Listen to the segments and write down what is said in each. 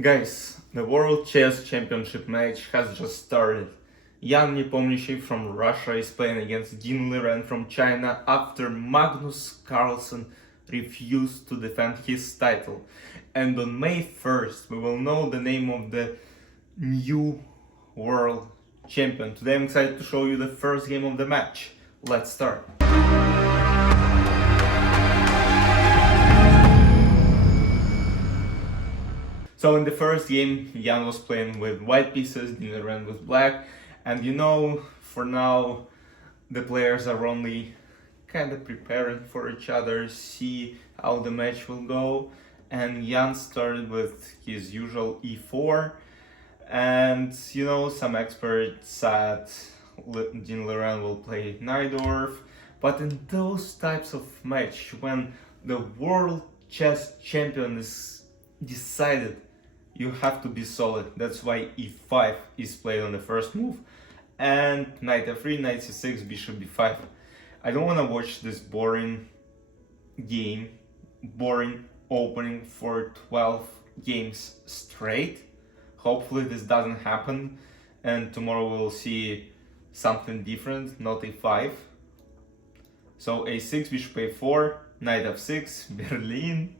Guys, the World Chess Championship match has just started. Yan Nepomniachtchi from Russia is playing against Dean Liren from China after Magnus Carlsen refused to defend his title. And on May 1st, we will know the name of the new world champion. Today I'm excited to show you the first game of the match. Let's start. So in the first game, Jan was playing with white pieces, Dean ran with black, and for now, the players are only kind of preparing for each other, see how the match will go, and Jan started with his usual e4, and some experts said Dean Liren will play Najdorf, but in those types of match, when the world chess champion is decided, you have to be solid. That's why e5 is played on the first move. And knight f3, knight c6, bishop b5. I don't want to watch this boring game, boring opening for 12 games straight. Hopefully this doesn't happen and tomorrow we'll see something different, not a5. So a6, bishop a4, knight f6, Berlin.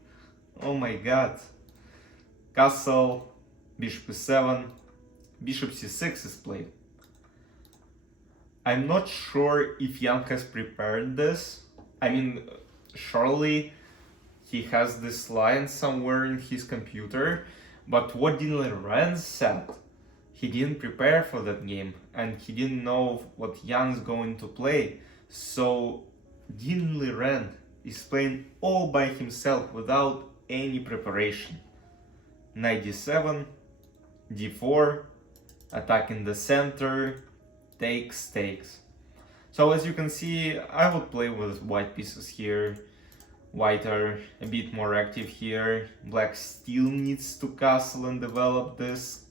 Oh my god. Castle, bishop e7, bishop c6 is played. I'm not sure if Jan has prepared this. I mean, surely he has this line somewhere in his computer, but what Dean Liren said, he didn't prepare for that game and he didn't know what Jan's going to play. So Dean Liren is playing all by himself without any preparation. Knight d7, d4, attacking the center, takes. So as you can see, I would play with white pieces here. White are a bit more active here. Black still needs to castle and develop this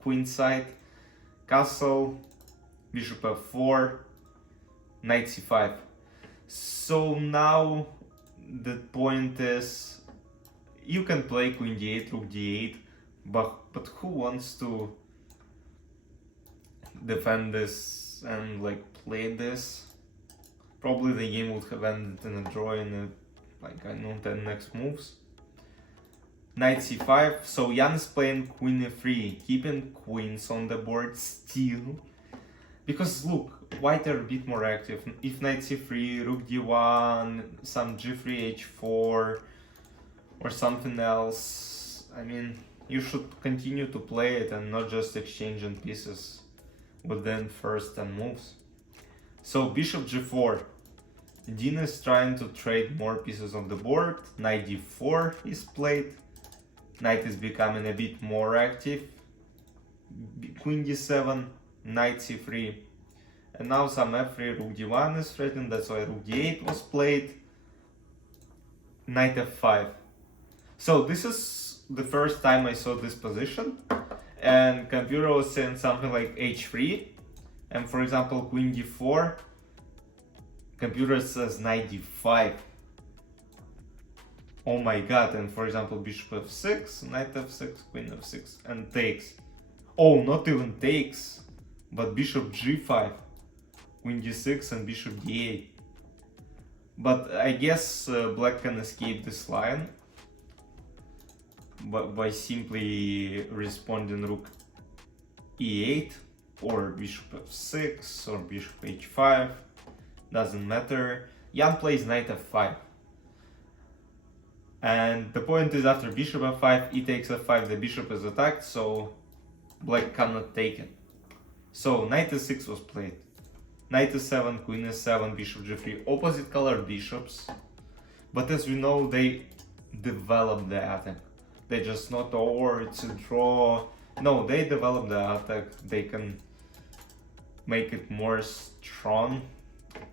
queen side. Castle, bishop f4, knight c5. So now the point is, you can play queen d8, rook d8, but who wants to defend this and play this? Probably the game would have ended in a draw in 10 next moves. Knight c5, so Jan is playing queen e3, keeping queens on the board still. Because look, white are a bit more active. If knight c3, rook d1, some g3, h4, or something else, I mean, you should continue to play it and not just exchanging pieces within first 10 moves. So bishop g4, Dean is trying to trade more pieces on the board. Knight d4 is played, knight is becoming a bit more active. Queen d7, knight c3, and now some f3, rook d1 is threatened, that's why rook d8 was played. Knight f5. So this is the first time I saw this position, and computer was saying something like h3, and for example queen d4, computer says knight d5. Oh my god, and for example bishop f6, knight f6, queen f6, and takes. Oh, not even takes, but bishop g5, queen d6 and bishop d8. But I guess black can escape this line by simply responding rook e8 or bishop f6 or bishop h5, doesn't matter. Jan plays knight f5. And the point is, after bishop f5, e takes f5, the bishop is attacked, so black cannot take it. So knight e6 was played. Knight e7, queen e7, bishop g3, opposite colored bishops. But as we know, they develop the attack. They just not over, it's a draw. No, they develop the attack, they can make it more strong.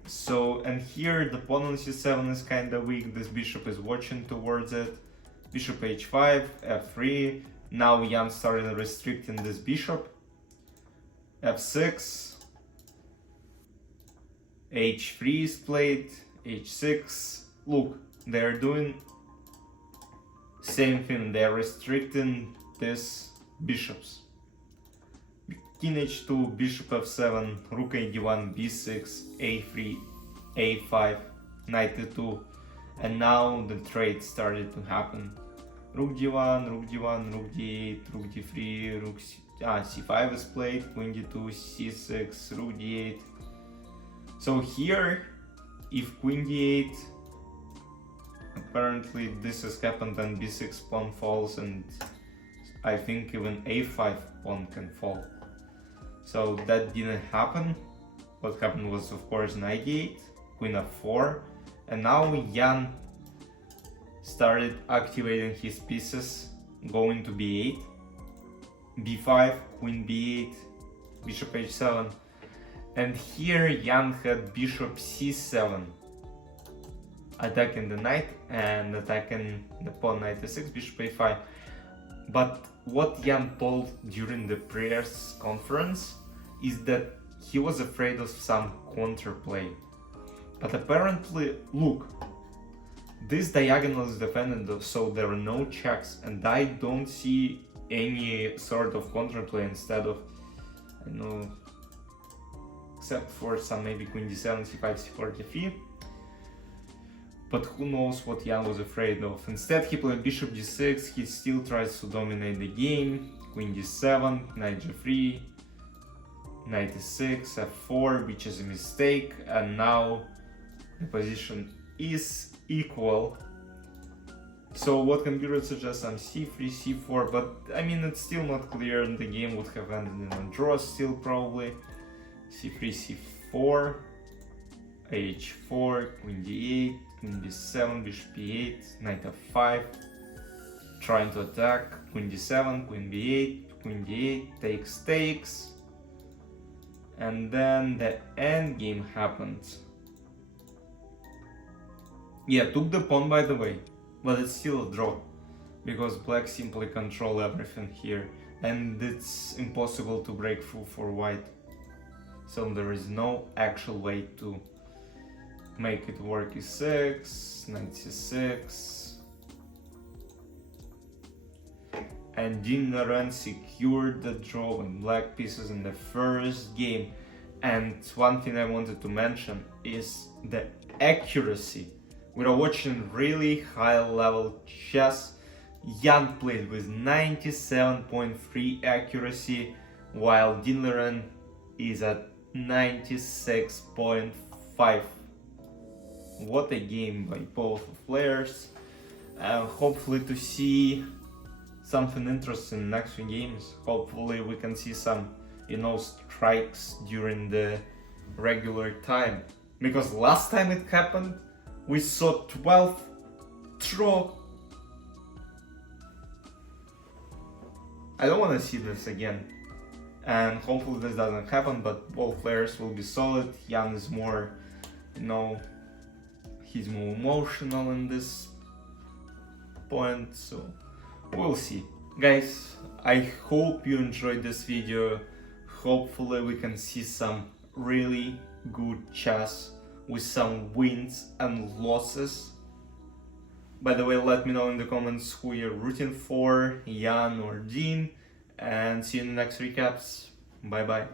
So, and here the pawn on c7 is kind of weak, this bishop is watching towards it. Bishop h5, f3, now Jan started restricting this bishop. f6, h3 is played, h6. Look, they're doing same thing, they're restricting these bishops. King h2, bishop f7, rook a1, b6, a3, a5, knight e2, and now the trade started to happen. Rook d1, rook d1, rook d8, rook d3, rook c5 is played, queen d2, c6, rook d8. So here, if queen d8, apparently this has happened and b6 pawn falls, and I think even a5 pawn can fall. So that didn't happen. What happened was, of course, knight d8, queen f4, and now Jan started activating his pieces, going to b8, b5, queen b8, bishop h7, and here Jan had bishop c7, attacking the knight and attacking the pawn, knight e6, bishop a5. But what Jan told during the press conference is that he was afraid of some counterplay. But apparently, look, this diagonal is defended, so there are no checks, and I don't see any sort of counterplay instead of, I know, except for some maybe queen d7, c5, c4, d3. But who knows what Jan was afraid of. Instead he played bishop d6, he still tries to dominate the game, queen d7, knight g3, knight e6, f4, which is a mistake, and now the position is equal. So what computer suggests some c3, c4, but I mean it's still not clear, and the game would have ended in a draw still probably. c3, c4, h4, queen d8, queen d7, bishop e8, knight f5, trying to attack, queen d7, queen b8, queen d8, takes, and then the endgame happened. Yeah, took the pawn by the way, but it's still a draw, because black simply control everything here, and it's impossible to break through for white. So there is no actual way to make it work. e6, knight c6, and Dinaren secured the draw with black pieces in the first game. And one thing I wanted to mention is the accuracy. We are watching really high level chess. Jan played with 97.3 accuracy, while Dinaren is at 96.5. What a game by both players. Hopefully to see something interesting in next few games. Hopefully we can see some, strikes during the regular time. Because last time it happened, we saw 12 draw. I don't want to see this again. And hopefully this doesn't happen, but both players will be solid. Jan is more, he's more emotional in this point, so we'll see. Guys, I hope you enjoyed this video. Hopefully we can see some really good chess with some wins and losses. By the way, let me know in the comments who you're rooting for, Jan or Dean, and see you in the next recaps. Bye bye.